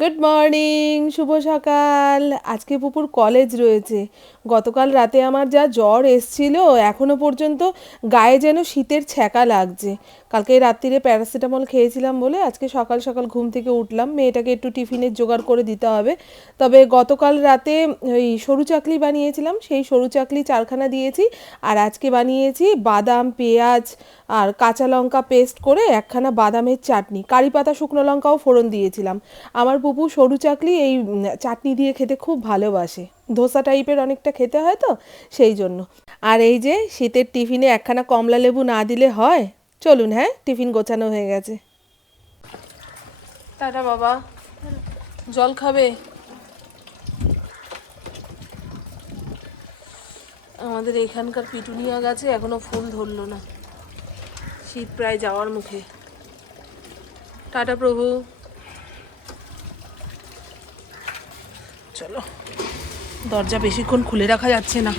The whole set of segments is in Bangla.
গুড মর্নিং, শুভ সকাল। আজকে পুপুর কলেজ রয়েছে। গতকাল রাতে আমার যা জ্বর এসছিল, এখনো পর্যন্ত গায়ে যেন শীতের ছ্যাঁকা লাগছে। কালকে রাত্রিরে প্যারাসিটামল খেয়েছিলাম বলে আজকে সকাল সকাল ঘুম থেকে উঠলাম, মেয়েটাকে একটু টিফিনের জোগাড় করে দিতে হবে। তবে গতকাল রাতে ওই সরু চাকলি বানিয়েছিলাম, সেই সরু চাকলি চারখানা দিয়েছি। আর আজকে বানিয়েছি বাদাম, পেঁয়াজ আর কাঁচা লঙ্কা পেস্ট করে একখানা বাদামের চাটনি, কারি পাতা শুকনো লঙ্কাও ফোড়ন দিয়েছিলাম। আমার পুপু সরু চাকলি এই চাটনি দিয়ে খেতে খুব ভালোবাসে। ধোসা টাইপের অনেকটা খেতে হয় তো, সেই জন্য। আর এই যে শীতের টিফিনে একখানা কমলা লেবু না দিলে হয়? চলুন, হ্যাঁ, টিফিন গোছানো হয়ে গেছে। টাটা বাবা। জল খাবে? আমাদের এখানকার পিটুনিয়া গাছে এখনো ফুল ধরলো না, শীত প্রায় যাওয়ার মুখে। টাটা প্রভু। চলো, দরজা বেশিক্ষণ খুলে রাখা যাচ্ছে না।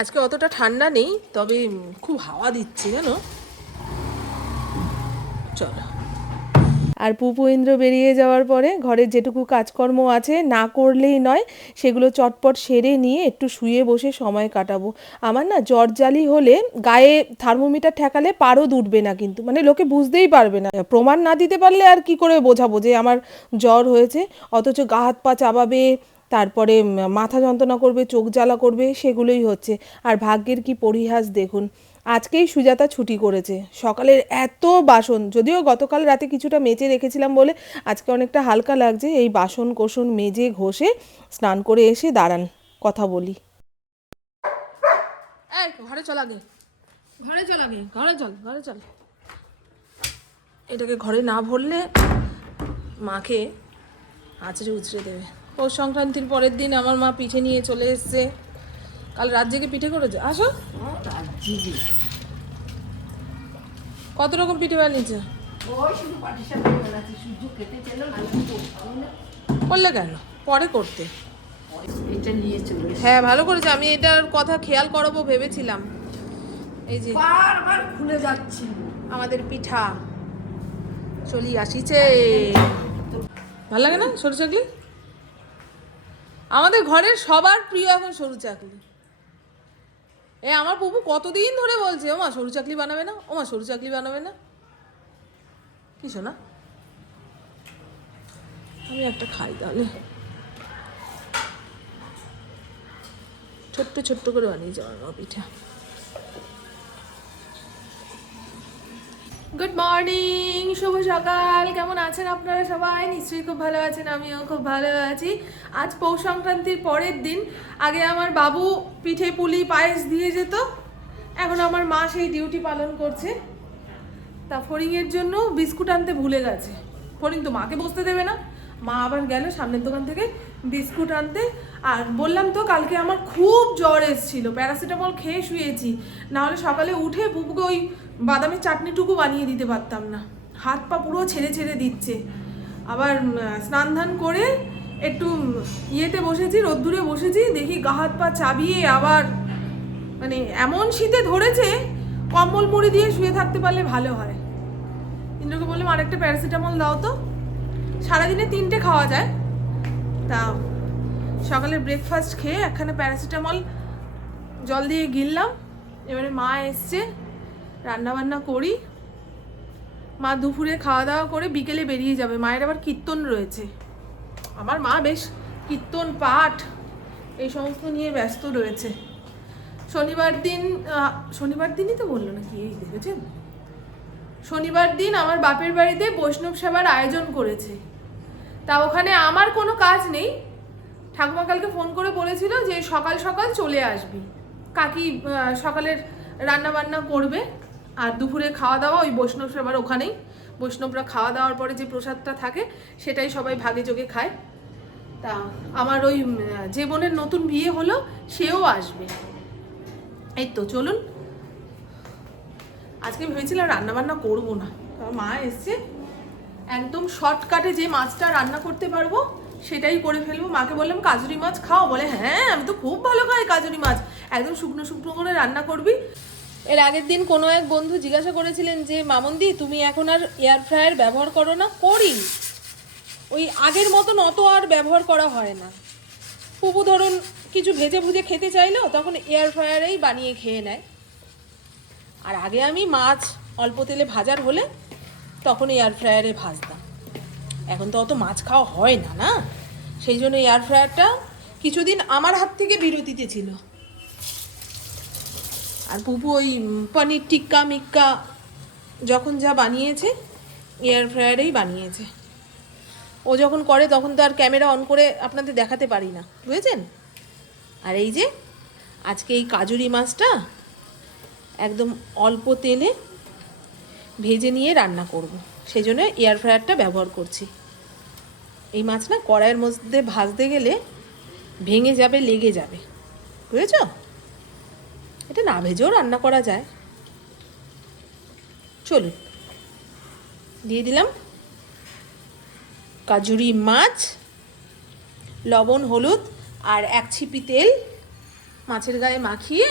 আজকে অতটা ঠান্ডা নেই, তবে খুব হাওয়া দিচ্ছে জানো। চলো। আর পুপু ইন্দ্র বেরিয়ে যাওয়ার পরে ঘরের যেটুকু কাজকর্ম আছে না করলেই নয়, সেগুলো চটপট সেরে নিয়ে একটু শুয়ে বসে সময় কাটাবো। আমার না জ্বর জালি হলে গায়ে থার্মোমিটার ঠেকালে পারও উঠবে না, কিন্তু মানে লোকে বুঝতেই পারবে না। প্রমাণ না দিতে পারলে আর কি করে বোঝাবো যে আমার জ্বর হয়েছে? অথচ গা হাত পা চাবাবে, তারপরে মাথা যন্ত্রণা করবে, চোখ জ্বালা করবে, সেগুলোই হচ্ছে। আর ভাগ্যের কি পরিহাস দেখুন, আজকেই সুজাতা ছুটি করেছে। সকালের এত বাসন, যদিও গতকাল রাতে কিছুটা মেজে রেখেছিলাম বলে আজকে অনেকটা হালকা লাগছে। এই বাসন কোসন মেজে ঘষে স্নান করে এসে দাঁড়ান, কথা বলি। ঘরে চল আগে, ঘরে চল আগে, ঘরে চল, ঘরে চল। এটাকে ঘরে না ভরলে মাকে আঁচড়ে উচড়ে দেবে। পৌষ সংক্রান্তির পরের দিন আমার মা পিঠে নিয়ে চলে এসছে। কাল রাত জেগে পিঠে করেছে। আসো। কত রকম পিঠে বানিয়েছে? করলে কেন? পরে করতে। হ্যাঁ, ভালো করেছে। আমি এটার কথা খেয়াল করাবো ভেবেছিলাম। এই যে বারবার খুলে যাচ্ছে আমাদের পিঠা চলি আসিছে। ভালো লাগে না সরু চাকলি? আমাদের ঘরের সবার প্রিয় এখন সরু চাকলি। আমার পুপু কতদিন ধরে বলছে, ওমা সরু চাকলি বানাবে না, ওমা সরু চাকলি বানাবে না। কি শোনা, আমি একটা খাই তাহলে। ছোট্ট ছোট্ট করে বানিয়ে যাওয়ার মা পিঠা। গুড মর্নিং, শুভ সকাল। কেমন আছেন আপনারা সবাই? নিশ্চয়ই খুব ভালো আছেন, আমিও খুব ভালো আছি। আজ পৌষ সংক্রান্তির পরের দিন। আগে আমার বাবু পিঠে পুলি পায়েস দিয়ে যেত, এখন আমার মা সেই ডিউটি পালন করছে। তা ফড়িংয়ের জন্য বিস্কুট আনতে ভুলে গেছে। ফড়িং তো মাকে বসতে দেবে না, মা আবার গেল সামনের দোকান থেকে বিস্কুট আনতে। আর বললাম তো কালকে আমার খুব জ্বর এসেছিল, প্যারাসিটামল খেয়ে শুয়েছি, নাহলে সকালে উঠে বুবুকে ওই বাদামের চাটনিটুকু বানিয়ে দিতে পারতাম না। হাত পা পুরো ছেড়ে ছেড়ে দিচ্ছে। আবার স্নান ধান করে একটু ইয়েতে বসেছি, রোদ্দুরে বসেছি, দেখি গা হাত পা চাবিয়ে আবার মানে এমন শীতে ধরেছে, কম্বল মুড়ি দিয়ে শুয়ে থাকতে পারলে ভালো হয়। ইন্দ্রকে বললাম আরেকটা প্যারাসিটামল দাও তো, সারাদিনে 3টে খাওয়া যায়। তা সকালের ব্রেকফাস্ট খেয়ে একখানা প্যারাসিটামল জল দিয়ে গিললাম। এবারে মা এসছে, রান্নাবান্না করি। মা দুপুরে খাওয়া দাওয়া করে বিকেলে বেরিয়ে যাবে, মায়ের আবার কীর্তন রয়েছে। আমার মা বেশ কীর্তন পাঠ এই সমস্ত নিয়ে ব্যস্ত রয়েছে। শনিবার দিনই তো বললো নাকি, এই দেখেছেন, শনিবার দিন আমার বাপের বাড়িতে বৈষ্ণব সেবার আয়োজন করেছে। তা ওখানে আমার কোনো কাজ নেই। ঠাকুমা কালকে ফোন করে বলেছিল যে সকাল সকাল চলে আসবি, কাকি সকালের রান্না বান্না করবে, আর দুপুরে খাওয়া দাওয়া ওই বৈষ্ণব সেবার ওখানেই। বৈষ্ণবরা খাওয়া দাওয়ার পরে যে প্রসাদটা থাকে সেটাই সবাই ভাগে যোগে খায়। তা আমার ওই যে বোনের নতুন বিয়ে হলো সেও আসবে। এই তো চলুন। আজকে ভেবেছিলাম রান্না বান্না করবো না, মা এসছে, একদম শর্টকাটে যে মাছটা রান্না করতে পারবো সেটাই করে ফেলবো। মাকে বললাম কাজুরি মাছ খাও, বলে হ্যাঁ আমি তো খুব ভালো খাই কাজুরি মাছ, একদম শুকনো শুকনো করে রান্না করবি। এর আগের দিন কোনো এক বন্ধু জিজ্ঞাসা করেছিলেন যে মামন্দি তুমি এখন আর এয়ার ফ্রায়ার ব্যবহার করো না? করি, ওই আগের মতন অত আর ব্যবহার করা হয় না। পুপু ধরুন কিছু ভেজে ভুজে খেতে চাইলো তখন এয়ার ফ্রায়ারেই বানিয়ে খেয়ে নেয়। আর আগে আমি মাছ অল্প তেলে ভাজার হলে তখন এয়ার ফ্রায়ারে ভাজতাম। এখন তো অত মাছ খাওয়া হয় না, না, সেই জন্য এয়ার ফ্রায়ারটা কিছুদিন আমার হাত থেকে বিরতিতে ছিল। আর পুপু ওই পনির টিক্কা মিক্কা যখন যা বানিয়েছে এয়ার ফ্রায়ারেই বানিয়েছে। ও যখন করে তখন তো আর ক্যামেরা অন করে আপনাদের দেখাতে পারি না, বুঝেছেন? আর এই যে আজকে এই কাজুরি মাছটা একদম অল্প তেলে ভেজে নিয়ে রান্না করব, সেই জন্য এয়ার ফ্রায়ারটা ব্যবহার করছি। এই মাছ না কড়াইয়ের মধ্যে ভাজতে গেলে ভেঙে যাবে, লেগে যাবে, বুঝেছ? এটা না ভেজেও রান্না করা যায়। চলুন দিয়ে দিলাম কাজুরি মাছ, লবণ হলুদ আর 1 ছিপি তেল মাছের গায়ে মাখিয়ে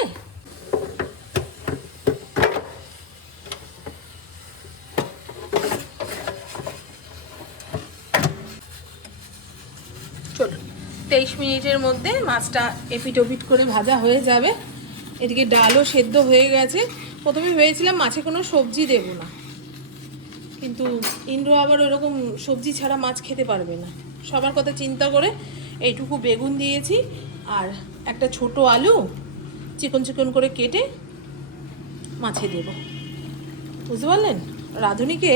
চলুন 23 মিনিটের মধ্যে মাছটা এপিট ওপিট করে ভাজা হয়ে যাবে। এদিকে ডালও সেদ্ধ হয়ে গেছে। প্রথমে ভেবেছিলাম মাছে কোনো সবজি দেব না, কিন্তু ইন্দ্র আবার ওরকম সবজি ছাড়া মাছ খেতে পারবে না। সবার কথা চিন্তা করে এইটুকু বেগুন দিয়েছি আর একটা ছোট আলু চিকন চিকন করে কেটে মাছে দেব। বুঝতে পারলেন রাঁধুনিকে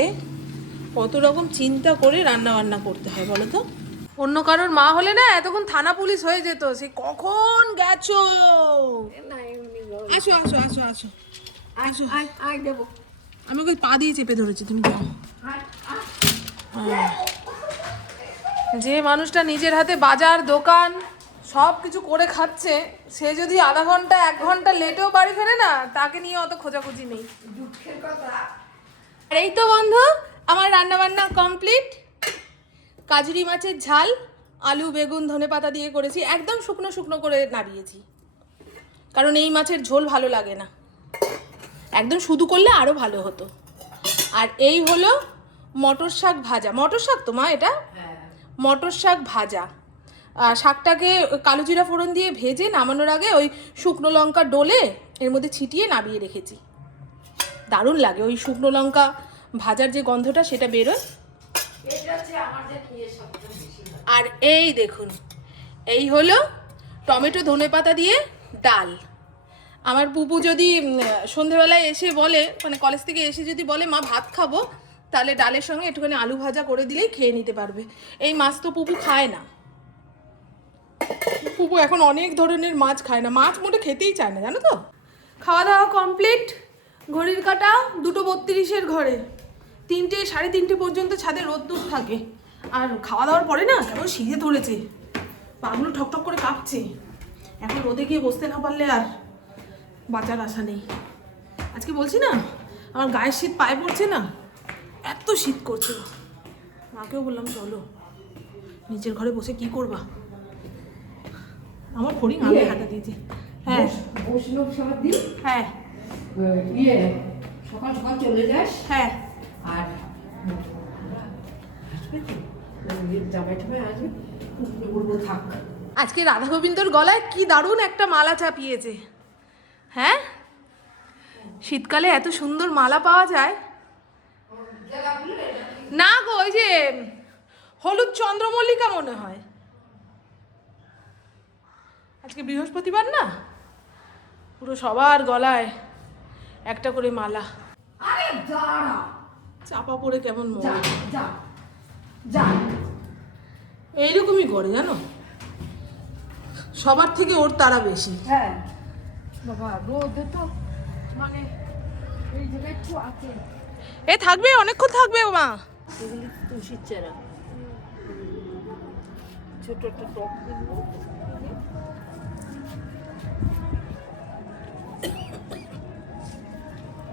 কত রকম চিন্তা করে রান্না বান্না করতে হয় বলো তো? অন্য কারোর মা হলে না এতক্ষণ থানা পুলিশ হয়ে যেত। সে কখন গেছো? আসো আসো আসো আসো আসো, দেবো। আমি ওকে পা দিয়ে চেপে ধরেছি, তুমি যাও। যে মানুষটা নিজের হাতে বাজার দোকান সব কিছু করে খাচ্ছে, সে যদি আধা ঘন্টা 1 ঘন্টা লেটেও বাড়ি ফেরে না, তাকে নিয়ে অত খোঁজাখুঁজি নেই। আর এই তো বন্ধু আমার রান্না বান্না কমপ্লিট। কাজুরি মাছের ঝাল আলু বেগুন ধনেপাতা দিয়ে করেছি, একদম শুকনো শুকনো করে নাড়িয়েছি, কারণ এই মাছের ঝোল ভালো লাগে না। একদম শুধু করলে আরও ভালো হতো। আর এই হলো মটর শাক ভাজা। মটর শাক তো মা এটা? মটর শাক ভাজা। শাকটাকে কালো জিরা ফোড়ন দিয়ে ভেজে নামানোর আগে ওই শুকনো লঙ্কা ডলে এর মধ্যে ছিটিয়ে নামিয়ে রেখেছি। দারুণ লাগে ওই শুকনো লঙ্কা ভাজার যে গন্ধটা সেটা বেরোয়। আর এই দেখুন এই হলো টমেটো ধনেপাতা দিয়ে ডাল। আমার পুপু যদি সন্ধেবেলায় এসে বলে, মানে কলেজ থেকে এসে যদি বলে মা ভাত খাবো, তাহলে ডালের সঙ্গে একটুখানি আলু ভাজা করে দিলেই খেয়ে নিতে পারবে। এই মাছ তো পুপু খায় না। পুপু এখন অনেক ধরনের মাছ খায় না, মাছ মোটে খেতেই চায় না, জানো তো? খাওয়া দাওয়া কমপ্লিট। ঘড়ির কাঁটা 2:32 ঘরে। 3টে 3:30 পর্যন্ত ছাদে রোদ্দুর থাকে। আর খাওয়া দাওয়ার পরে না কেমন শীতে ধরেছে, পাগুলো ঠকঠক করে কাঁপছে। এখন রোদে গিয়ে বসতে না পারলে আর বাঁচার আশা নেই। আজকে বলছি না আমার গায়ের শীত পায়ে পড়ছে না, এত শীত করছে। মাকেও বললাম চলো, নিচের ঘরে বসে কি করবা। আমার ফড়িং আগে হাঁটা দিয়েছে। হ্যাঁ বৈষ্ণব সবার দিন, হ্যাঁ সকাল সকাল চলে যাস। হ্যাঁ আর জামাই টামাই আসবে, বলবো থাক। আজকে রাধা গোবিন্দর গলায় কি দারুণ একটা মালা চাপিয়েছে। হ্যাঁ শীতকালে এত সুন্দর মালা পাওয়া যায় না গো। ওই যে হলুদ চন্দ্রমল্লিকা মনে হয়। আজকে বৃহস্পতিবার না, পুরো সবার গলায় একটা করে মালা। আরে দাঁড়া, চাপা পড়ে কেমন যা যা যা। এইরকমই করে জানো, সবার থেকে ওর তারা বেশি। হ্যাঁ বাবা, রোদে তো মানে এই জায়গায় একটু আছে। এ থাকবে অনেকক্ষণ থাকবে ও মা। এগুলি তুলসীর চারা, ছোট একটা টপ কিনবো।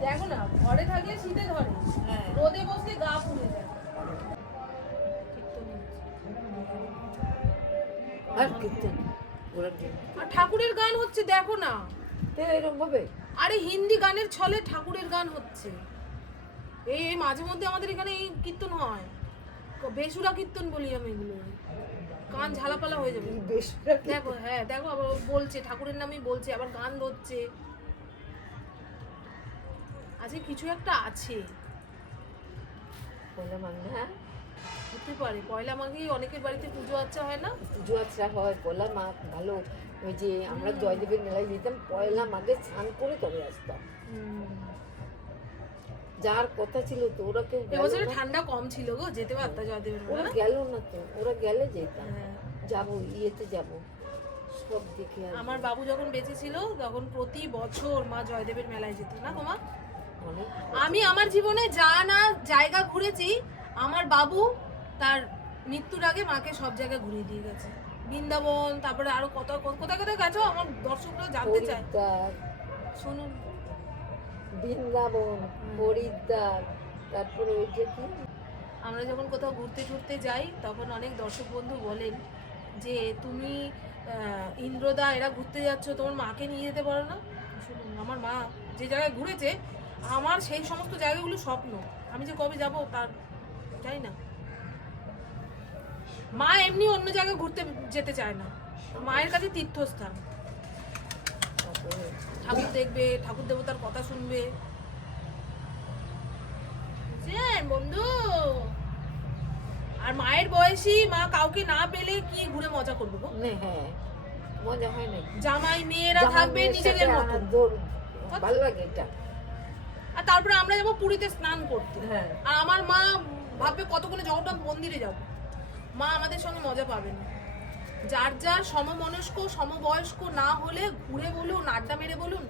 দেখো না ঘরে থাকলে শীতে ধরে, রোদে বসলে গা পুড়ে যায়। আর কীর্তন ওরা আর ঠাকুরের গান হচ্ছে দেখো না, এরকম ভাবে। আরে হিন্দি গানের ছলে ঠাকুরের গান হচ্ছে। এই মাঝে মধ্যে আমাদের এখানে এই কীর্তন হয়, বেসুরা কীর্তন বলি আমি এগুলো, কান ঝালাপালা হয়ে যাবে। বেশ দেখো হ্যাঁ দেখো আবার বলছে ঠাকুরের নামই বলছে, আবার গান ধরছে, আজকে কিছু একটা আছে। পয়লা মাঘ না, হতে পারে পয়লা মাঘেই অনেকের বাড়িতে পুজো আচ্ছা হয় না? পুজো আচ্ছা হয়, পয়লা মাঘ ভালো। ওই যে আমরা জয়দেবের মেলায় যেতাম, পয়লা মাঘে স্নান করে তবে আসতাম। যার কথা ছিল তো ওরা কেউ গেল এবছরে না। ঠান্ডা কম ছিল গো, যেতে পারতাম জয়দেবের ওরা মেলা। গেল না তো, ওরা গেলে যেতাম। হ্যাঁ। যাবো ইয়েতে যাবো, সব দেখে আসবো। আমার বাবু যখন বেঁচে ছিল তখন প্রতি বছর মা জয়দেবের মেলায় যেত না তোমা। অনেক আমি আমার জীবনে যা না জায়গা ঘুরেছি, আমার বাবু তার মৃত্যুর আগে মাকে সব জায়গায় ঘুরিয়ে দিয়ে গেছে। বৃন্দাবন, তারপরে আরো কোথায় কোথায় গেছো আমার দর্শকরা জানতে চায়। হরিদ্বার, শুনুন, বৃন্দাবন, হরিদ্বার, তারপরে ওই যে কি আমরা যখন কোথাও ঘুরতে ঘুরতে যাই তখন অনেক দর্শক বন্ধু বলেন যে তুমি ইন্দ্রদা এরা ঘুরতে যাচ্ছ, তোমার মাকে নিয়ে যেতে পারো না? শুনুন, আমার মা যে জায়গায় ঘুরেছে, আমার সেই সমস্ত জায়গাগুলো স্বপ্ন, আমি যে কবে যাব তার জানি না। মা এমনি অন্য জায়গায় ঘুরতে যেতে চায় না, মায়ের কাছে তীর্থস্থান, তারপরে ঠাকুর দেখবে, ঠাকুর দেবতার কথা শুনবে। বুঝছেন বন্ধু? আর মায়ের বয়সী মা কাউকে না পেলে কি ঘুরে মজা করবে গো? নে, হ্যাঁ মজা হয় না। জামাই মেয়েরা থাকবে নিজেদের মতো, ভালো লাগে এটা। আর তারপরে আমরা যাবো পুরীতে স্নান করতে, হ্যাঁ। আর আমার মা ভাববে কতক্ষণে জগন্নাথ মন্দিরে যাব। মা আমাদের সঙ্গে মজা পাবে না। যার যার সমমনস্ক সমবয়স্ক না হলে ঘুরে বলুন, আড্ডা মেরে বলুন,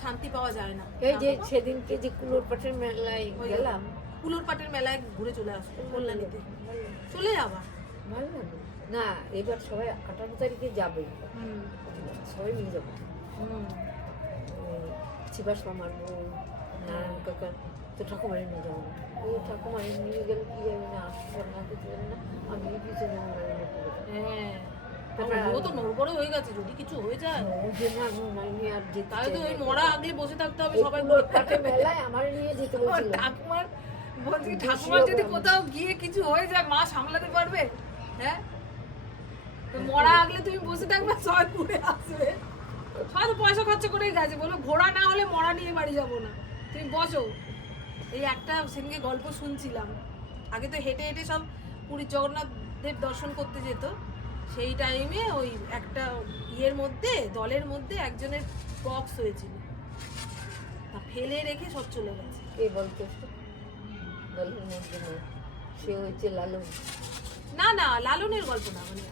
শান্তি পাওয়া যায় না। এই যে সেদিনকে যে কুলোর পাটের মেলায় গেলাম, কুলুর পাটের মেলায় ঘুরে চলে আসবো কল্যাণীতে, চলে যাবা। ভালো লাগে না। এবার সবাই 18 তারিখে যাবে, সবাই মিলে যাবো। শিবাস মামার বউ, নারায়ণ কাকা, তো ঠাকুমারি নিয়ে যাবো না। ওই ঠাকুমারি নিয়ে গেলে কি যাবে না, আসতে না করতে যাবে না, আমি পিছনে হ্যাঁ, ও তো নড়বড়ে হয়ে গেছে, যদি কিছু হয়ে যায় ওই জন্য আমি ওনার নিয়ে আর যেতে তাহলে তো চাই ওই না। মরা আগলে বসে থাকতে হবে ওই সবাই। কুলোর পাটের মেলায় আমার নিয়ে যেতে বলছিল। ঠাকুমার বলছি, ঠাকুমার যদি কোথাও গিয়ে কিছু হয়ে যায় মা সামলাতে পারবে? হ্যাঁ, তো মরা আগলে তুমি বসে থাকবে, সবাই ঘুরে আসবে। সবাই তো পয়সা খরচা করেই গেছে, বলো ঘোড়া না হলে মরা নিয়ে বাড়ি যাবো না, তুমি বসো। এই একটা সেদিনকে গল্প শুনছিলাম, আগে তো হেঁটে হেঁটে সব পুরীর জগন্নাথ দেব দর্শন করতে যেত, সেই টাইমে ওই একটা ইয়ের মধ্যে, দলের মধ্যে একজনের বক্স হয়েছিল, তা ফেলে রেখে সব চলে গেছে। কে বলতো? দলের মধ্যে নয়, সে হচ্ছে লালন। না না, লালনের গল্প না, মানে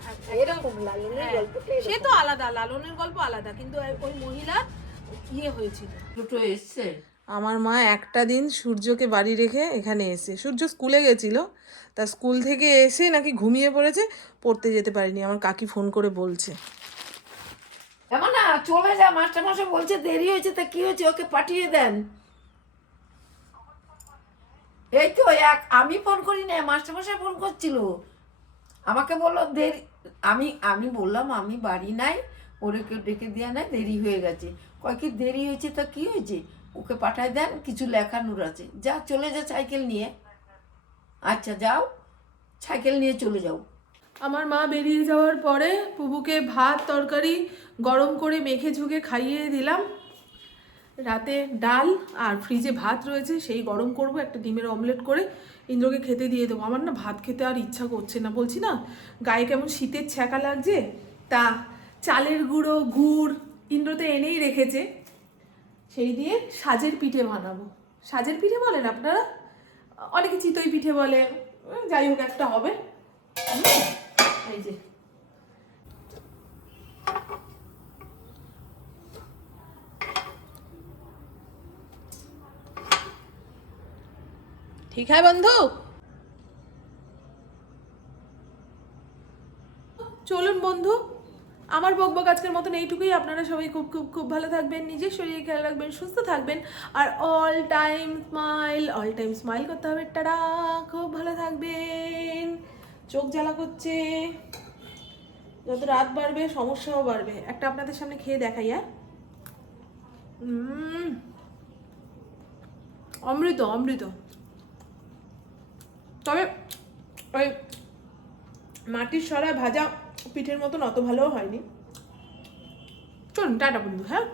এরকম লালনের হ্যাঁ, গল্পটা সে তো আলাদা, লালনের গল্প আলাদা, কিন্তু ওই মহিলার ইয়ে হয়েছিল। দুটো এসছে। আমার মা একটা দিন সূর্যকে বাড়ি রেখে এখানে এসে, সূর্য স্কুলে গেছিল, তা স্কুল থেকে এসে নাকি ঘুমিয়ে পড়েছে, পড়তে যেতে পারিনি, আমার কাকি ফোন করে বলছে। এমন না, চলে যা, মাস্টারমশাই বলছে দেরি হয়েছে, তা কি হয়েছে, ওকে পাঠিয়ে দেন। এই তো আমি ফোন করি না, মাস্টারমশাই ফোন করছিল, আমাকে বললো দেরি। আমি বললাম আমি বাড়ি নাই, ওরে কেউ ডেকে দেওয়া নাই, দেরি হয়ে গেছে। কয় কি দেরি হয়েছে, তা কি হয়েছে, ওকে পাঠায় দেন, কিছু লেখানোর আছে। যা, চলে যা সাইকেল নিয়ে। আচ্ছা যাও, সাইকেল নিয়ে চলে যাও। আমার মা বেরিয়ে যাওয়ার পরে পুবুকে ভাত তরকারি গরম করে মেখে ঝুঁকে খাইয়ে দিলাম। রাতে ডাল আর ফ্রিজে ভাত রয়েছে, সেই গরম করব, একটা ডিমের অমলেট করে ইন্দ্রকে খেতে দিয়ে দেবো। আমার না ভাত খেতে আর ইচ্ছা করছে না, বলছি না গায়ে কেমন শীতের ছ্যাঁকা লাগছে। তা চালের গুঁড়ো, গুড় ইন্দ্রতে এনেই রেখেছে, সেই দিয়ে সাজের পিঠে বানাবো। সাজের পিঠে বলেন আপনারা, অনেকে চিতই পিঠে বলে, যাই হোক একটা হবে। এই যে ঠিক है বন্ধু, চলুন বন্ধু, আমার বকবক আজকের মতন এইটুকুই। আপনারা সবাই খুব খুব খুব ভালো থাকবেন, নিজের শরীরে খেয়াল রাখবেন, সুস্থ থাকবেন, আর অল টাইম স্মাইল করতে হবে। টাটা, খুব ভালো থাকবেন। চোখ জ্বালা করছে, যত রাত বাড়বে সমস্যাও বাড়বে। একটা আপনাদের সামনে খেয়ে দেখাই। হ্যাঁ, অমৃত অমৃত। তবে ওই মাটির সরায় ভাজা পিঠের মতন অত ভালোও হয়নি। চলুন টাটা বন্ধু, হ্যাঁ।